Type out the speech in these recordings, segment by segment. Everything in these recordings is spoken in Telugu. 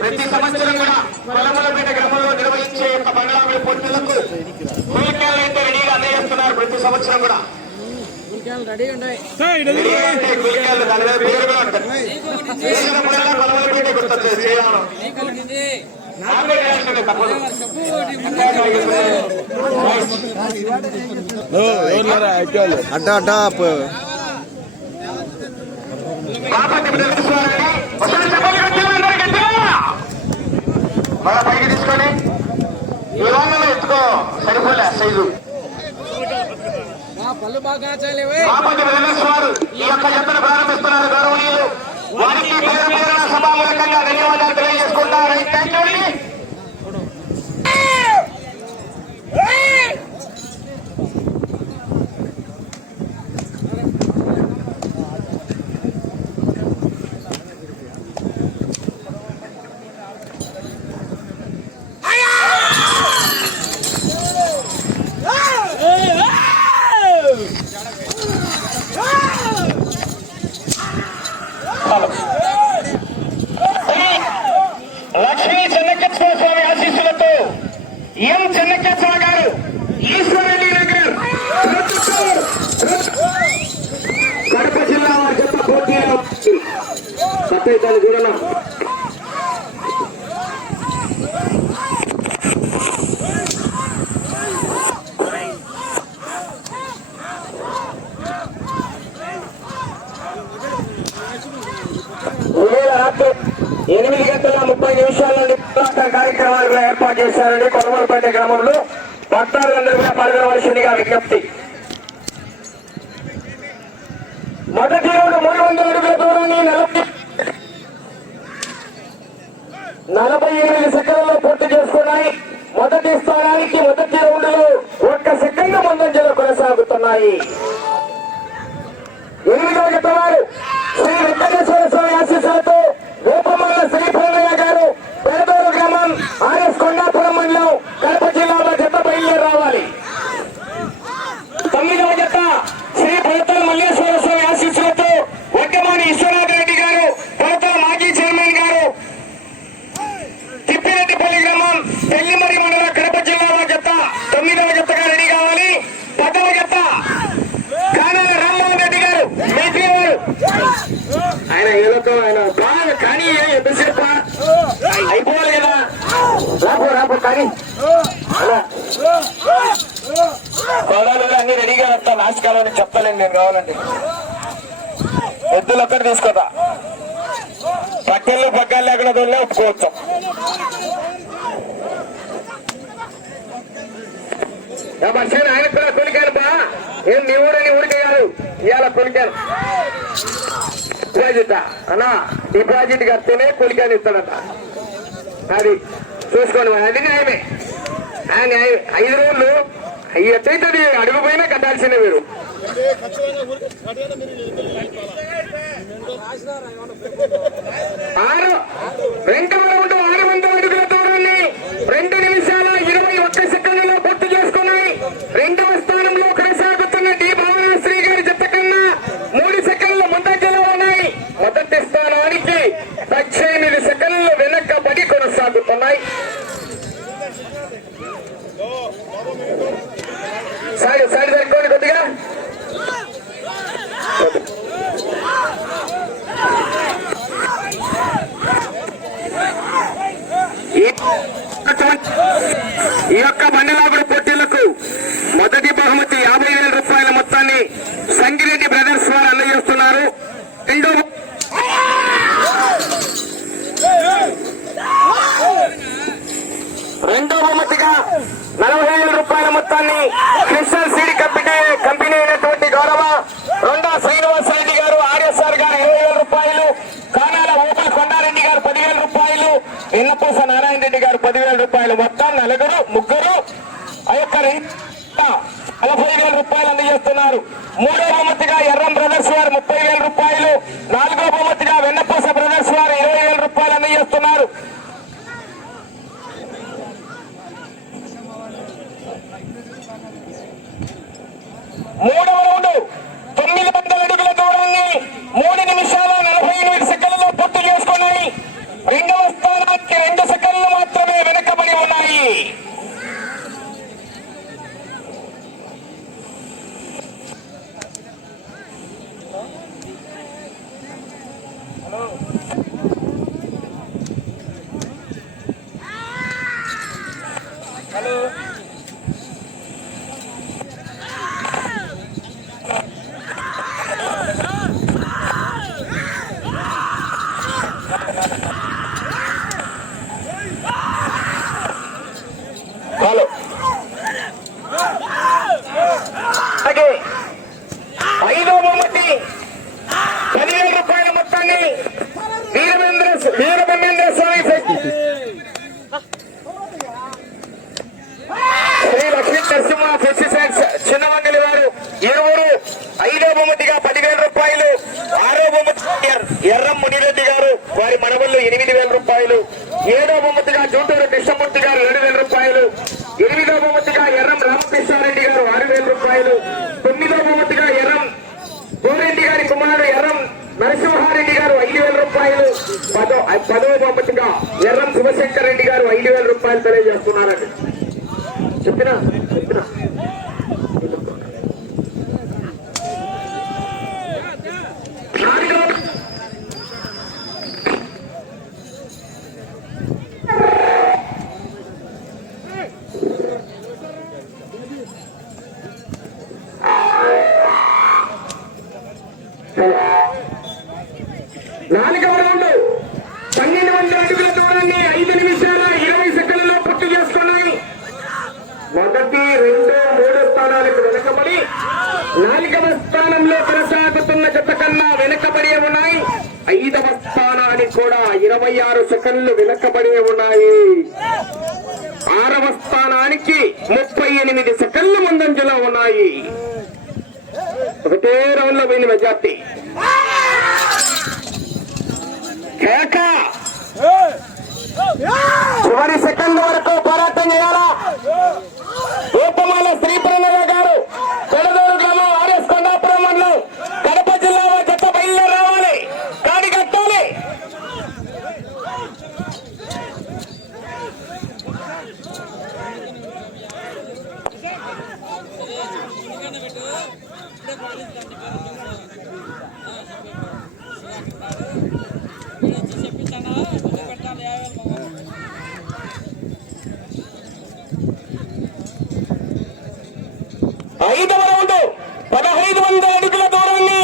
ప్రతి సంవత్సరం కూడా కొలమలపేట గ్రామంలో నిర్వహించే బంగాళాగుడి పోటీలకు కూలికాయలు అయితే రెడీగా అందజేస్తున్నారు. ప్రతి సంవత్సరం కూడా కూలికాయలు దాని మీద పేరు కూడా ఉంటుంది. కొలమలపేట గుర్తొచ్చేది శ్రీరామం అడ్డా అడ్డా మళ్ళా పైకి తీసుకొని ఈ వాహనంలో ఎత్తుకో సరిపోలే సైజు బాపతి వెంకటేశ్వరు ఈ యొక్క జతను ప్రారంభిస్తున్నారు. గౌరవనీయులు వారికి పేరు పేరున సభాముఖంగా ధన్యవాదాలు తెలియజేసుకుంటారు. లక్ష్మీ చెన్నకేశ్వర స్వామి ఆశీస్సులతో ఎం చెన్నకేశ్వర గారు ఈశ్వరరెడ్డి నగర్ కడప జిల్లా వారి చెత్త పోటీలో సత్తాయితాలు చూడడం రాత్రి 8:30 కార్యక్రమాలు ఏర్పాటు చేశారని కొలమలపేట గ్రామంలో భక్తాదులందరూ కూడా పాల్గొనవలసిందిగా విజ్ఞప్తి. మొదటి రౌండ్ 300 అడుగుల దూరాన్ని 48 సెకండ్లలో పూర్తి చేసుకున్నాయి. మొదటి స్థానానికి మొదటి రౌండ్ లో 1 సెకండ్ ముందంజలో కొనసాగుతున్నాయి. 8వ జత వారు శ్రీ వెంకటేశ్వర స్వామి ఆశీస్సులతో రూపమల్ల శ్రీప్రమయ్య గారు పెరదూరు గ్రామం ఆర్ఎస్ కొండాపురం మండలం కడప జిల్లాలో జత బయలుదేరి రావాలి. 9వ జత శ్రీ పొలతల మల్లేశ్వర స్వామి ఆశీస్సులతో వడ్డమాని విశ్వనాథ్ రెడ్డి గారు పొలతల మాజీ చైర్మన్ గారు తిప్పిరెడ్డిపల్లి గ్రామం పెళ్లిమరి మండలం కడప జిల్లాలో జత 9వ జతగా రెడీ కావాలి. 10వ జత కానాల రామ్మోహన్ రెడ్డి గారు ఆయన ఏదో ఆయన బాగా కానీ ఎంతసేపు అయిపోవాలి కదా రాపో కానీ గోదావరి అన్ని రెడీగా వస్తా. లాస్ట్ కాలం చెప్తానండి నేను కావాలండి. ఎద్దులు ఒక్కటి తీసుకోదా పక్కళ్ళు పక్కలు లేకుండా దొరలే ఒప్పుకోవచ్చు. ఆయన కూడా కొలికాను బా ఏం నీ ఊరని ఊరికి కాదు ఇవాళ కొలికాను డిపాజిట్ అన్నా డిపాజిట్ కడితేనే కొలికాని ఇస్తాడట. అది చూసుకోండి. అది న్యాయమే. ఆ న్యాయం 5 రోజులు ఎట్టయితుంది అడుగు పోయినా కట్టాల్సిందే. మీరు రెండవ రౌండ్ 600 అడుగుల దూరాన్ని 2 నిమిషాల 21 సెకండ్లలో పూర్తి చేసుకున్నాయి. 2వ స్థానంలో కొనసాగుతున్న డి భావనశ్రీ గారి జత కన్నా 3 సెకండ్ల ముందంజలో ఉన్నాయి. మొదటి స్థానానికి 18 సెకండ్లు వెనకబడి కొనసాగుతున్నాయి. సాయి సరికోండి కొద్దిగా. ఈ యొక్క బండలాగుడు పోటీలకు మొదటి బహుమతి 50,000 రూపాయల మొత్తాన్ని సంగిరెడ్డి బ్రదర్స్ వారు అందజేస్తున్నారు. రెండో బహుమతిగా 40,000 రూపాయల మొత్తాన్ని క్రిస్టల్ సీడ్ కంపెనీ అయినటువంటి గౌరవ రొండా శ్రీనివాస్ రెడ్డి గారు ఆర్ఎస్ఆర్ గారు 20,000 రూపాయలు, కానాల ఓపల్ కొండారెడ్డి గారు 10,000 రూపాయలు, ఎన్నపూస నారాయణ రెడ్డి గారు 10,000 రూపాయలు, మొత్తం ముగ్గురు ఆ యొక్క 40,000 రూపాయలు అందజేస్తున్నారు. మూడో బహుమతిగా ఎర్రం బ్రదర్స్ వారు 30,000 రూపాయలు, 4గో బహుమతిగా వెన్నపూస బ్రదర్స్ వారు 20,000 రూపాయలు అందజేస్తున్నారు. మూడవ రౌండ్ 9 2 సెకండ్లు మాత్రమే వెనకబడి ఉన్నాయి. ఐదో బహుమతి 10,000 రూపాయల మొత్తాన్ని వీరబ్రహ్మేంద్ర స్వామి శ్రీ లక్ష్మీ నరసింహ పెస్టిసైడ్స్ చిన్నమంగళి వారు ఇరువురు ఐదో బహుమతిగా 10,000 రూపాయలు, ఆరో బహుమతి ఎర్రం మునిరెడ్డి గారు వారి మనవళ్ళు 8,000 రూపాయలు, ఏడో బహుమతిగా జూటూరు కృష్ణమూర్తి గారు 7,000 రూపాయలు, 8వ బహుమతిగా ఎర్రం రామకృష్ణారెడ్డి గారు 6,000 రూపాయలు, 9వ బహుమతిగా ఎర్రం కోరెడ్డి గారి కుమారుడు ఎర్రం నరసింహారెడ్డి గారు 5,000 రూపాయలు, 10వ బహుమతిగా ఎర్రం శివశంకర్ రెడ్డి గారు 5,000 రూపాయలు తెలియజేస్తున్నారండి. చెప్పినా నాలుగవ రౌండ్ 1200 అడుగుల దూరాన్ని 5 నిమిషాల 20 సెకండ్లలో పూర్తి చేసుకున్నాయి. మొదటి 2, 3 స్థానాలకు వెనుకబడి 4వ స్థానంలో కొనసాగుతున్న జత కన్నా వెనుకబడి ఉన్నాయి. 5వ స్థానానికి కూడా 26 సెకండ్లు వెనుకబడి ఉన్నాయి. 6వ స్థానానికి 38 సెకండ్లు ముందంజలో ఉన్నాయి. ఒకటే రౌండ్ లో పోయిన మెజార్టీ. చివరి సెకండ్ వరకు పోరాటం చేయాలా? రూపమాల శ్రీప్రణవ గారు పెడదూరు గ్రామం ఆర్ఎస్ కొండాపురం మండలం కడప జిల్లా జత బయలుదేరి రావాలి, కాడి కట్టాలి. ఐదవ రౌండ్ 1,500 అడుగుల దూరాన్ని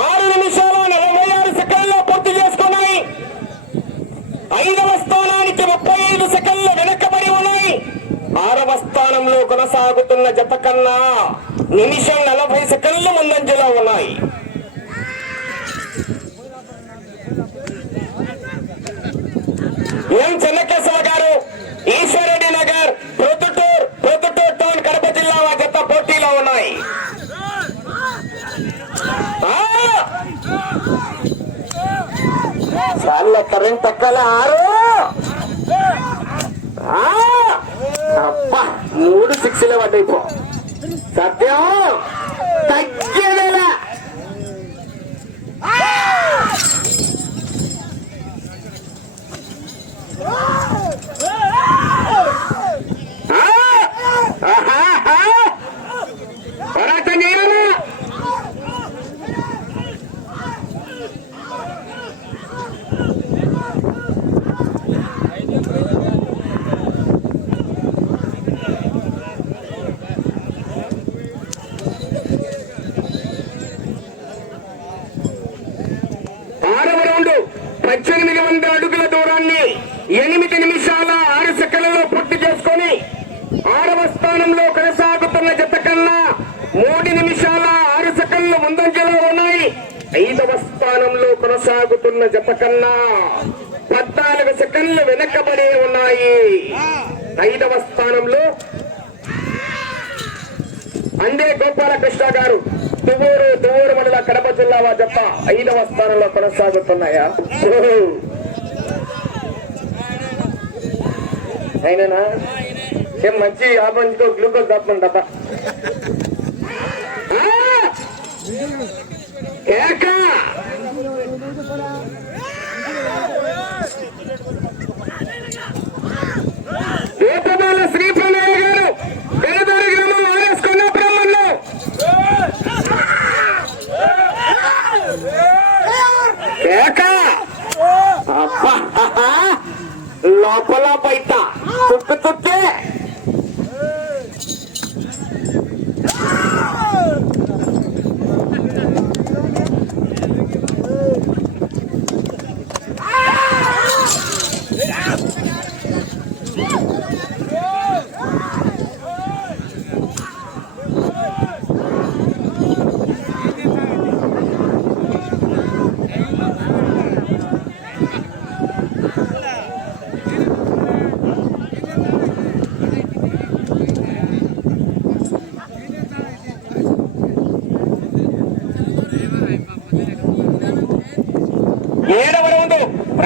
6 నిమిషాల 46 సెకండ్లో పూర్తి చేసుకున్నాయి. 5వ స్థానానికి 35 సెకండ్లు వెనకబడి ఉన్నాయి. 6వ స్థానంలో కొనసాగుతున్న జత కన్నా నిమిషం 40 సెకండ్లు ముందంజలో ఉన్నాయి. ఎం చెన్నకేశవ గారు ఈశ్వరెడ్డి నగర్ ప్రొద్దుటూరు టౌన్ కడప జిల్లా జత పోటీలో ఉన్నాయి. చాలా కరెంట్ తక్కల 3 6 పడ్డాయిపో సత్యం తగ్గేదేలా. పోరాటం చేయాలా? ఆరవ రౌండ్ 1,800 అడుగుల దూరాన్ని 8 నిమిషాల 6 సెకండ్లలో పూర్తి చేసుకొని 6వ స్థానంలో కొనసాగుతున్న జత కన్నా 3 నిమిషాల 6 సెకండ్లు ముందంజలో ఉన్నాయి. 5వ స్థానంలో కొనసాగుతున్న జత కన్నా 14 సెకండ్లు వెనకబడి ఉన్నాయి. 5వ స్థానంలో అందే గోపాలకృష్ణ గారు దువ్వూరు మండల కడప జిల్లా జత 5వ స్థానంలో కొనసాగుతున్నాయా? అయినా ఏం మంచి ఆ మంచితో గ్లూకోజ్ తప్పండి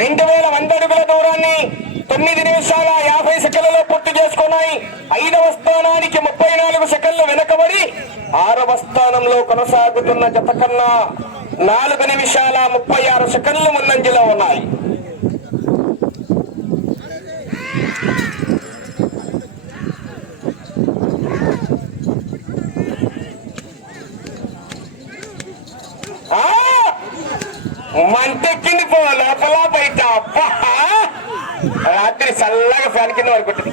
2100 అడుగుల దూరాన్ని 9 నిమిషాల 50 సెకండ్లలో పూర్తి చేసుకున్నాయి. 5వ స్థానానికి 34 సెకండ్లు వెనకబడి 6వ స్థానంలో కొనసాగుతున్న జత కన్నా 4 నిమిషాల 36 సెకండ్లు ముందంజలో ఉన్నాయి. మంటెక్కింది పో లోపల బయట. రాత్రి చల్లగా ఫ్యాన్ కింద పడుకుంటుంది.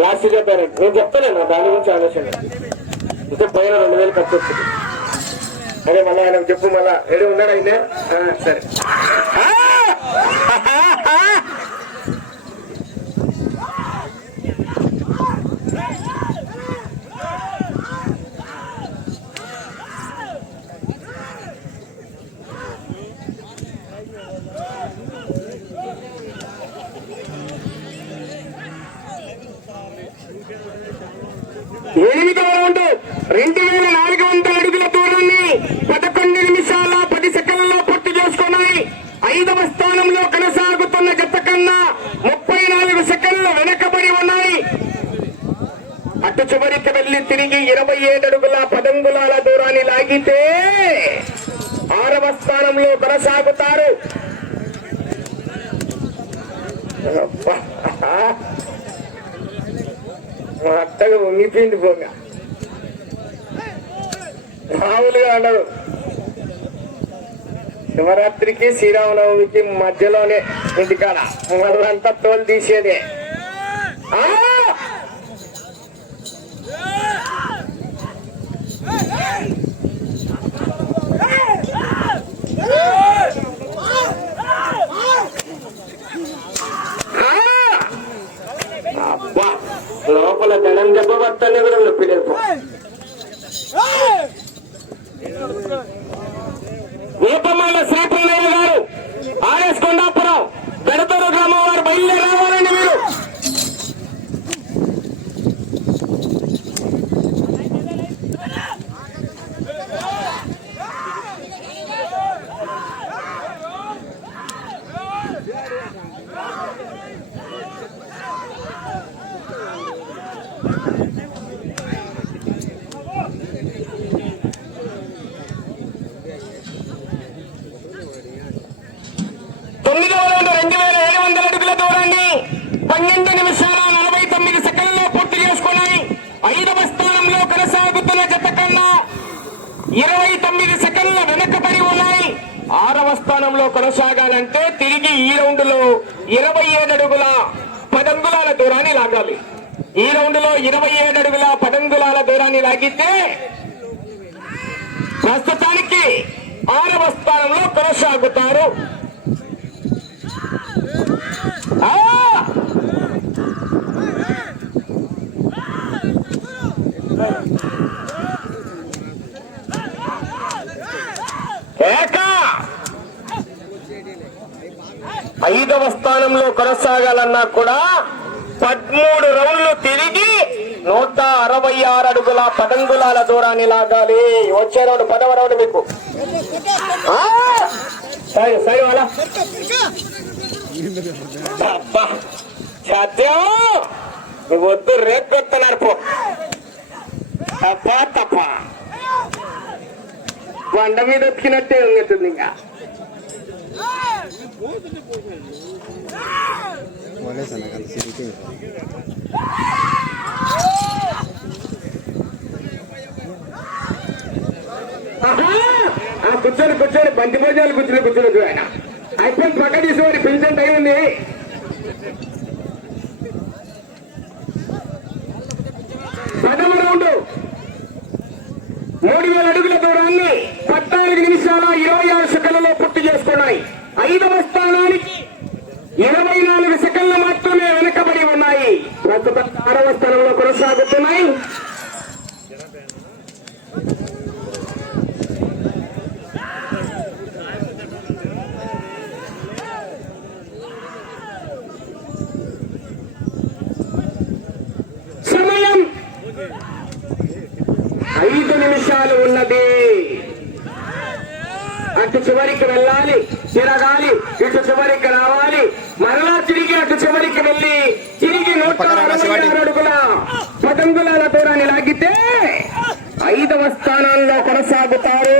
లాస్ట్ చెప్పాను నేను చెప్తాను దాని గురించి ఆలోచన అంటే పైన 2000 ఖర్చు వస్తుంది. అదే మళ్ళీ ఆయనకు చెప్పు మళ్ళా ఏడు ఉన్నాడు అయినా సరే. ఎనిమిదవ రౌండ్ 2400 అడుగుల దూరాన్ని 11 నిమిషాల 10 సెకండ్లలో పూర్తి చేసుకున్నాయి. 5వ స్థానంలో కొనసాగుతున్న జత కన్నా 34 సెకండ్లు వెనకబడి ఉన్నాయి. అటు చివరికి వెళ్లి తిరిగి 27 అడుగుల 10 అంగుళాల దూరాన్ని లాగితే 6వ స్థానంలో కొనసాగుతారు. అట్టగా వంగిపోయింది పోగా మామూలుగా ఉండదు. శివరాత్రికి శ్రీరామనవమికి మధ్యలోనే ఇంటికాడ మళ్ళంతా తోలు తీసేదే. లోపల ధనం దెబ్బ పడతానే కూడా నొప్పి లేదు. వేపమాల శ్రీపుల్లయ్య గారు ఆర్ఎస్ కొండాపురం గడతూరు గ్రామం వారు బయలుదేరి రావాలండి. మీరు కొనసాగాలంటే తిరిగి ఈ రౌండ్ లో 27 అడుగుల 10 అంగుళాల దూరాన్ని లాగాలి. ఈ రౌండ్ లో 27 అడుగుల 10 అంగుళాల దూరాన్ని లాగితే ప్రస్తుతానికి 6వ స్థానంలో కొనసాగుతారు. ఐదవ స్థానంలో కొనసాగాలన్నా కూడా 13 రౌండ్లు తిరిగి 166 అడుగుల 10 అంగుళాల దూరాన్ని లాగాలి. వచ్చే రౌండ్ 10వ రౌండ్ మీకు సరే సరే వాళ్ళ సత్యం వద్దు రేపెత్తున్నారు పో. తప్ప తప్ప వంట మీద వచ్చినట్టే ఉన్నట్టుంది. ఇంకా కూర్చొని కూర్చొని బంతి భోజనాలు కూర్చొని ఆయన అయిపోయింది. పక్క తీసుకోవాలి పెన్షన్ టైం ఉంది. పదవ రౌండ్ 3000 అడుగుల దూరాన్ని 14 నిమిషాల 26 సెకండ్లలో పూర్తి చేసుకున్నాయి. 5వ స్థానానికి 24 సెకండ్లు మాత్రమే వెనకబడి ఉన్నాయి. ప్రస్తుతం 6వ స్థానంలో కొనసాగుతున్నాయి. అటు చివరికి వెళ్ళాలి, తిరగాలి, ఇటు చివరికి రావాలి, మరలా తిరిగి అటు చివరికి వెళ్ళి తిరిగి 160 అడుగుల 10 అంగుళాల దూరాన్ని లాగితే 5వ స్థానంలో కొనసాగుతారు.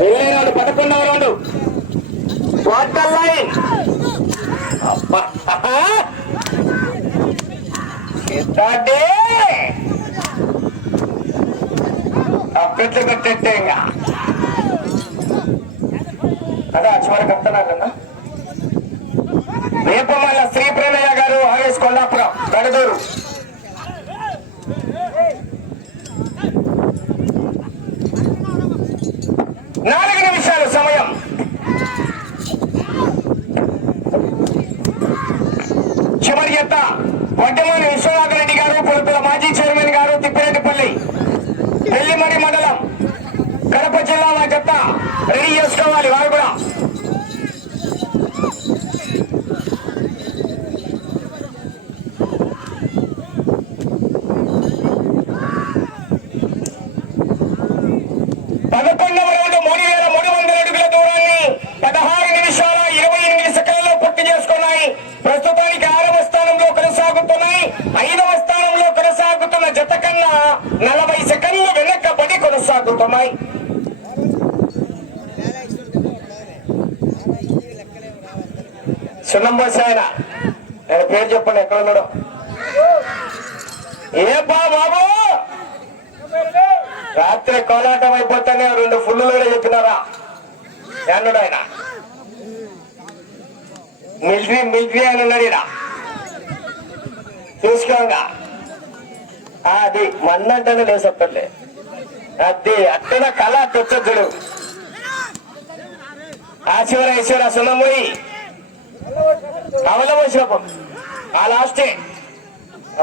వెళ్ళినాడు 11వ రౌండ్ వాటర్ లైన్. అప్పట్లో కట్టేట్టే ఇంకా అదే చివరి కప్తున్నారు కదా. రేపమల్ల శ్రీ ప్రేమయ్య గారు ఆర్ఎస్ కొల్లాపురం గడదూరు. నాలుగు నిమిషాలు సమయం. చివరి జత వడ్డమూరి విశ్వనాథ్ రెడ్డి గారు, పులుపుల మాజీ చైర్మన్ గారు, తిప్పిరెడ్డిపల్లి పెళ్లిమరి మండలం కడప జిల్లా జత రెడీ చేసుకోవాలి. వారు కూడా సున్నంబోస్ ఆయన ఆయన పేరు చెప్పండి, ఎక్కడ ఉన్నాడు? ఏ బాబు రాత్రి కోలాటం అయిపోతానే 2 ఫుల్లు కూడా చెప్పినారా అన్నాడు ఆయన. మిలిటరీ అని ఉన్నాడు ఈయన చూసుకోంగా. అది మన్నంటేనే లేసప్పలే, అది అట్టన కళ తెచ్చొద్దుడు. ఆశీవర ఈశ్వర సున్నమ్మోయి అవల వచ్చినప్పుడు ఆ లాస్టే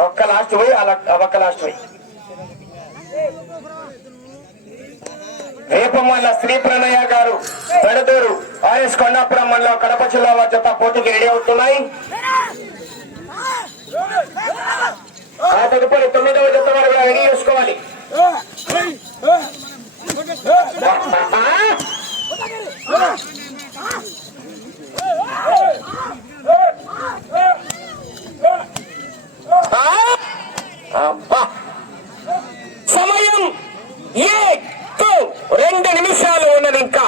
ఒక్క లాస్ట్ పోయి ఒక్క లాస్ట్ పోయి. రేపమల్ల శ్రీ ప్రణయ్య గారు పెడదూరు ఆర్ఎస్ కొండాపురం మండలం కడప జిల్లా జత పోటీకి రెడీ అవుతున్నాయి. ఆ తదుపరి 9వ జత వరకు రెడీ చేసుకోవాలి. సమయం 2 నిమిషాలు ఉన్నది ఇంకా.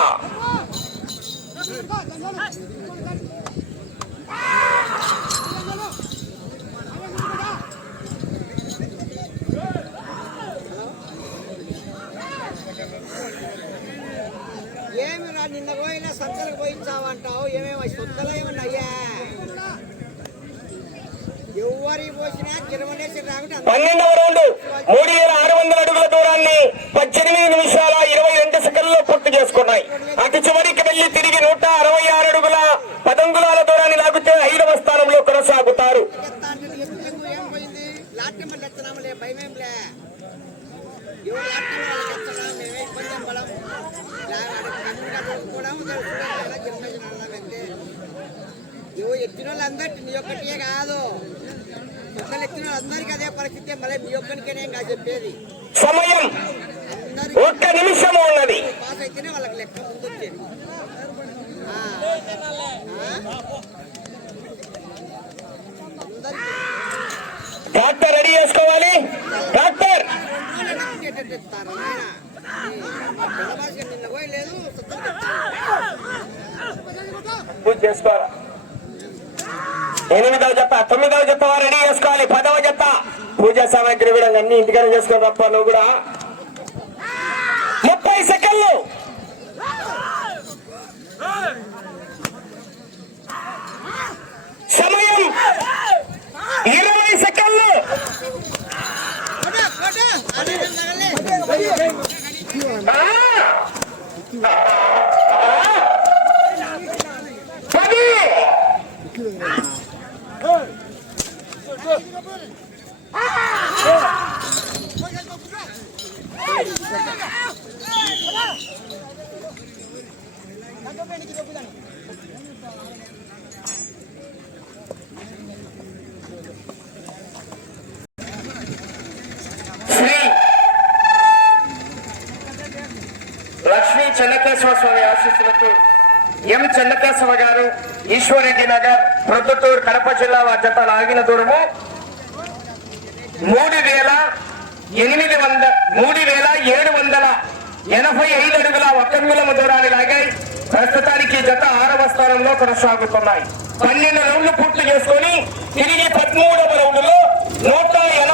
ఏమిరా నిన్న పోయినా సంతలకు పోయించావంటావు? ఏమేమి సొంతలో ఏమన్నా అయ్యా? ఎవరికి పోసినా కిరవనేసి రాకుంటే 12వ రౌండ్ 3600 అడుగుల దూరాన్ని 18 నిమిషాల 22 సెకండ్లలో పూర్తి చేసుకున్నాయి. అటు చివరికి వెళ్లి తిరిగి 166 అడుగుల 10 అంగుళాల దూరాన్ని లాగితే 5వ స్థానంలో కొనసాగుతారు. నువ్వు ఎత్తిన వాళ్ళందరికీ నీ ఒక్కటే కాదు, ఒక్కరు ఎత్తిన వాళ్ళందరికీ అదే పరిస్థితి. మళ్ళీ మీ ఒక్కరికేనే కాదు చెప్పేది. సమయం 1 నిమిషం ఉన్నది. పాస్ అయితేనే వాళ్ళకి లెక్క ముందు వచ్చేది. ట్రాక్టర్ రెడీ చేసుకోవాలి. ట్రాక్టర్ నిన్న పోయి లేదు పూజ చేసుకోవాలా. 8వ జత 9వ జత రెడీ చేసుకోవాలి. 10వ జత పూజా సామాగ్రి కూడా అన్ని ఇంటికనే చేసుకో తప్ప. నువ్వు కూడా 30 సెకండ్లు. సమయం 20 సెకండ్లు. శ్రీ లక్ష్మీ చెన్నకేశ్వర స్వామి ఆశీస్సులతో ఎం చెన్నకేశవ గారు ఈశ్వరెడ్డి నగర్ ప్రొద్దుటూరు కడప జిల్లా జత లాగిన దూరము 3785 అడుగుల 1 అంగుళం దూరాన్ని లాగాయి. ప్రస్తుతానికి జత 6వ స్థానంలో కొనసాగుతున్నాయి. 12 రౌండ్లు పూర్తి చేసుకొని తిరిగి 13వ రౌండ్ లో 180